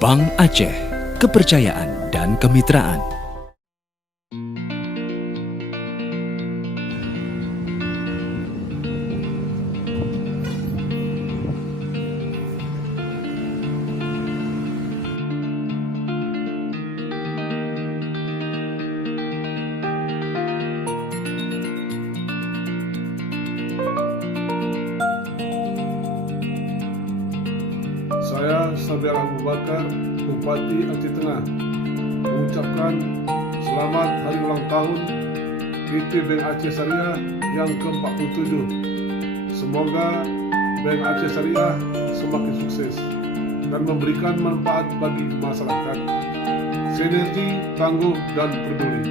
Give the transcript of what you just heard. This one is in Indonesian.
Bank Aceh, kepercayaan dan kemitraan. Saya Sabiar Abu Bakar, Bupati Aceh Tengah, mengucapkan selamat hari ulang tahun PT Bank Aceh Syariah yang ke-47. Semoga Bank Aceh Syariah semakin sukses dan memberikan manfaat bagi masyarakat. Sinergi, tangguh, dan peduli.